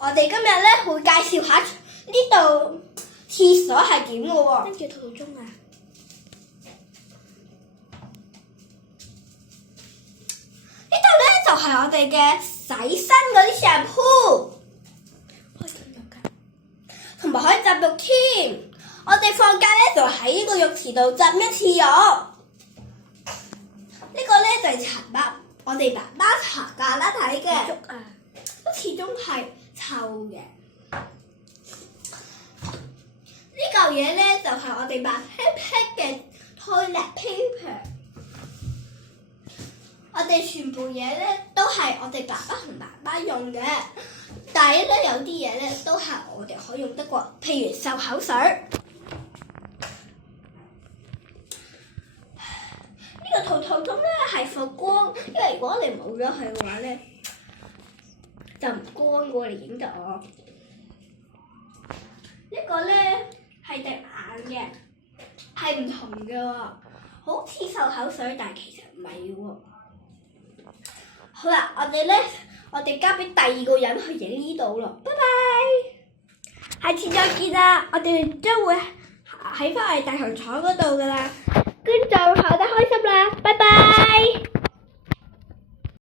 我哋今日咧會介紹下呢度廁所係點嘅喎。跟住圖中啊，呢度咧就係我哋嘅洗身嗰啲shampoo，可以咁用㗎。同埋可以浸浴添。我哋放假咧就喺呢個浴池度浸一次浴。呢個咧就係茶包，我哋爸爸搽架啦睇嘅，竹啊，都始終係臭嘅。呢嚿嘢咧就係我哋白屁屁嘅 toilet paper。我哋全部嘢咧都係我哋爸爸同媽媽用嘅，但係咧有啲嘢咧都係我哋可以用得過，譬如漱口水。呢個圖中咧係放光，因為如果我哋冇咗佢嘅話咧，就唔光過嚟影得我。呢個咧係隻眼嘅，係唔同嘅喎，好似漱口水，但係其實唔係喎。好啦，我哋交俾第二個人去影呢度咯，拜拜，下次再見啦！我哋將會喺翻我哋大球廠嗰度噶啦，觀眾考得開心啦，拜拜。